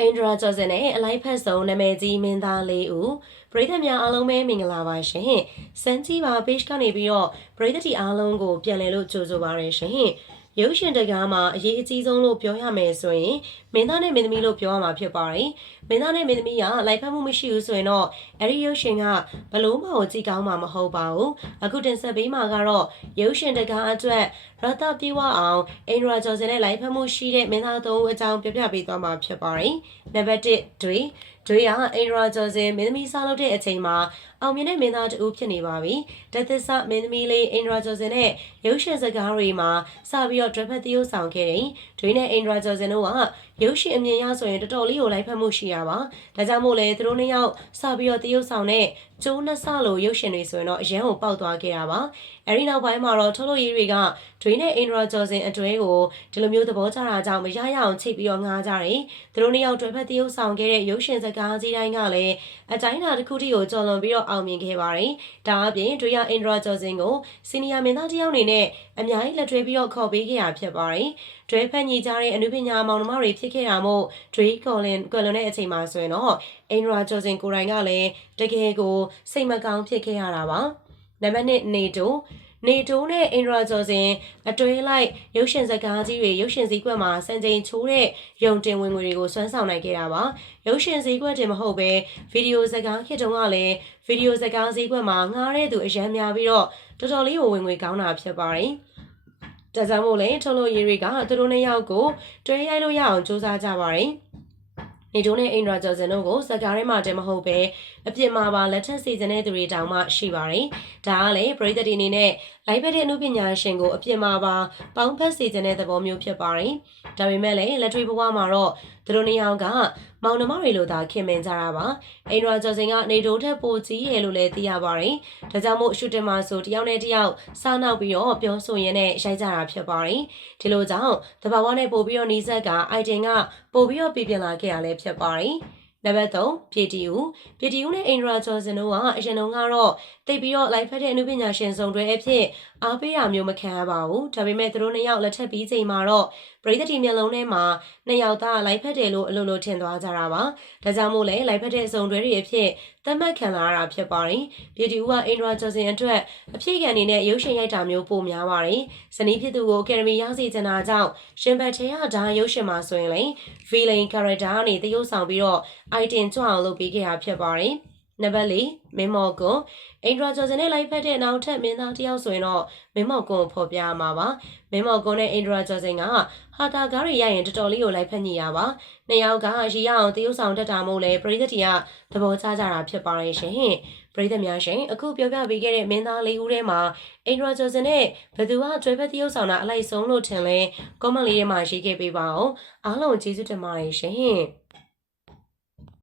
အင်ဒရာဂျော်စင်နဲ့အလိုက်ဖက်ဆုံးနာမည်ကြီးမင်းသားလေးဦးပရိသတ်များအားလုံးပဲမင်္ဂလာပါရှင်စမ်းကြီးပါ page ကနေပြီးတော့ပရိသတ်တီအားလုံးကိုပြန်လည်လို့ကြိုဆိုပါရရှင် ရုပ်ရှင်တကားမှာအရေးအကြီးဆုံးလို့ပြောရမယ်ဆိုရင်မင်းသားနဲ့မင်းသမီးလို့ပြောရမှာဖြစ်ပါတယ်မင်းသားနဲ့မင်းသမီးကလိုက်ဖက်မှုမရှိဘူးဆိုရင်တော့အဲ့ဒီရုပ်ရှင်ကဘလို့မှကိုကြည့်ကောင်းမှာမဟုတ်ပါဘူးအခုတင်ဆက်ပေးမှာကတော့ရုပ်ရှင်တကားအတွက်ရတပြေဝအောင်အင်ဒရာဂျော်စင်နဲ့လိုက်ဖက်မှုရှိတဲ့မင်းသားသုံးဦးအကြောင်းပြပြပေးသွားမှာဖြစ်ပါတယ်နံပါတ်1ဒွေဒွေကအင်ဒရာဂျော်စင်မင်းသမီးစားလုပ်တဲ့အချိန်မှာအောင်မြင်တဲ့မင်းသားတူဖြစ်နေပါပြီတသစ္စာမင်းသမီးလေးအင်ဒရာဂျော်စင်နဲ့ရုပ်ရှင်စကားတွေမှာစပြီးတော့ဒရဖက်သီယိုဆောင်ခဲ့တယ်ဒွေနဲ့အင်ဒရာဂျော်စင်တို့ကရုပ်ရှင်အမြင်ရဆိုရင်တော်တော်လေးကိုလိုက်ဖက်မှုရှိရပါဒါကြောင့်မို့လဲသူတို့နှစ်ယောက်စပြီးတော့သီယိုဆောင်တဲ့ကျိုးနှစ်ဆလိုရုပ်ရှင်တွေဆိုရင်တော့အရန်ကိုပေါက်သွားခဲ့တာပါအဲဒီနောက်ပိုင်းမှာတော့ထုတ်လို့ရေးတွေကဒွေနဲ့အင်ဒရာဂျော်စင်အတွဲကိုဒီလိုမျိုးသဘောကျတာကြောင့်မရရအောင်ချိတ်ပြီးတော့ငားကြတယ်သူတို့နှစ်ယောက်တွဲဖက်သီယိုဆောင်ခဲ့တဲ့ရုပ်ရှင်စကားကြီးတိုင်းကလည်းအတိုင်းအတာတစ်ခုတည်းကိုကြော်လွန်ပြီးတော့အောင်မြင်ခဲ့ပါတယ်ဒါအပြင်ဒွေရအင်ဒရာဂျော်စင်ကိုစီနီယာမင်းသားတစ်ယောက်အနေနဲ့အများကြီးလက်တွဲပြီးတော့ခေါ်ပေးခဲ့တာဖြစ်ပါတယ်ဒွေဖက်ညီကြတဲ့အနုပညာမောင်နှမတွေဖြစ်ခဲ့တာမို့ဒွေကော်လင်ကွယ်လွန်တဲ့အချိန်မှာဆိုရင်တော့အင်ဒရာဂျော်စင်ကိုယ်တိုင်ကလည်းတကယ်ကိုစိတ်မကောင်းဖြစ်ခဲ့ရတာပါနံပါတ်1နေတို နေတိုးနဲ့အင်ဒရာဂျော်စင်အတွဲလိုက်ရုပ်ရှင်စကားကြီးတွေရုပ်ရှင်စည်းကွက်မှာစံချိန်ချိုးတဲ့ယုံတင်ဝင်ငွေတွေကိုစွမ်းဆောင်နိုင်ခဲ့တာပါရုပ်ရှင်စည်းကွက်တင်မဟုတ်ပဲဗီဒီယိုစကားခေတ်တုန်းကလည်းဗီဒီယိုစကားစည်းကွက်မှာငားတဲ့သူအရန်များပြီးတော့တော်တော်လေးကိုဝင်ငွေကောင်းတာဖြစ်ပါတယ်ဒါကြောင့်မို့လဲထုတ်လို့ရေးတွေကသူတို့နှစ်ယောက်ကိုတွဲရိုက်လို့ရအောင်စူးစမ်းကြပါတယ် နေတိုးနဲ့အင်ဒရာဂျော်စင်တို့ကိုစကားထဲမှာတည်းမဟုတ်ပဲအပြစ်မှာပါလက်ထက်စီစဉ်တဲ့သူတွေတောင်မှရှိပါတယ်။ဒါကလည်းပရိသတ်တွေအနေနဲ့လိုက်ဖက်တဲ့အမှုပညာရှင်ကိုအပြစ်မှာပါပေါင်းဖက်စီစဉ်တဲ့သဘောမျိုးဖြစ်ပါတယ်။ဒါပေမဲ့လည်းလက်တွေ့ဘဝမှာတော့သူတို့နှစ်ယောက်က မောင်နှမတွေလိုသာခင်မင်ကြတာပါ။အင်ဒရာဂျော်စင်ကနေတိုးထက်ပိုကြီးရလို့လည်းသိရပါတယ်။ဒါကြောင့်မို့ရှူတင်မှာဆိုတယောက်နဲ့တယောက်စားနောက်ပြီးတော့ပြောဆိုရင်းနဲ့ရိုက်ကြတာဖြစ်ပါတယ်။ဒီလိုကြောင့်တဘာဝနဲ့ပို့ပြီးတော့နီးစက်ကအိုင်တင်ကပို့ပြီးတော့ပြပြလာခဲ့ရလဲဖြစ်ပါတယ်။ နံပါတ်3ပြည်တီဦးပြည်တီဦးနဲ့အင်ဒရာဂျော်စင်တို့ကအရင်တုန်းကတော့တိတ်ပြီးတော့လိုက်ဖက်တဲ့အမှုပညာရှင်စုံတွဲအဖြစ်အားပေးတာမျိုးမခံရပါဘူးဒါပေမဲ့သူတို့နှစ်ယောက်လက်ထပ်ပြီးချိန်မှာတော့ပရိသတ်တီမျက်လုံးထဲမှာနှစ်ယောက်သားလိုက်ဖက်တယ်လို့အလိုလိုထင်သွားကြတာပါဒါကြောင့်မို့လဲလိုက်ဖက်တဲ့စုံတွဲတွေအဖြစ်သတ်မှတ်ခံလာရတာဖြစ်ပါတယ်ပြည်တီဦးကအင်ဒရာဂျော်စင်အတွက်အဖြစ်ခံအနေနဲ့ရုပ်ရှင်ရိုက်တာမျိုးပိုများပါတယ်ဇနီးဖြစ်သူကိုအကယ်ဒမီရရှိချင်တာကြောင့်ရှင်ဘတ်ထဲကဒါရုပ်ရှင်မှာဆိုရင်လေ villain character ကနေသရုပ်ဆောင်ပြီးတော့ item ကြွအောင်လုပ်ပေးခဲ့တာဖြစ်ပါတယ်။ နံပါတ်၄မင်းမော်ကွန်အင်ဒရာဂျော်စန်နဲ့လိုက်ဖက်တဲ့နောက်ထပ်မင်းသားတစ်ယောက်ဆိုရင်တော့မင်းမော်ကွန်ကိုဖော်ပြရမှာပါ။မင်းမော်ကွန်နဲ့အင်ဒရာဂျော်စန်ကဟာတာကားတွေရရင်တော်တော်လေးကိုလိုက်ဖက်ညီရပါ။နှစ်ယောက်ကရီရအောင်တရုပ်ဆောင်တတ်တာမို့လဲပရိသတ်တီကသဘောကျကြတာဖြစ်ပါရဲ့ရှင်။ပရိသတ်များရှင်အခုပြောပြပေးခဲ့တဲ့မင်းသားလေးဦးထဲမှာအင်ဒရာဂျော်စန်နဲ့ဘယ်သူကကျွဲဖက်တရုပ်ဆောင်တာအလိုက်ဆုံးလို့ထင်လဲ comment လေးထဲမှာရေးခဲ့ပေးပါဦး။အားလုံးကျေးဇူးတင်ပါတယ်ရှင်။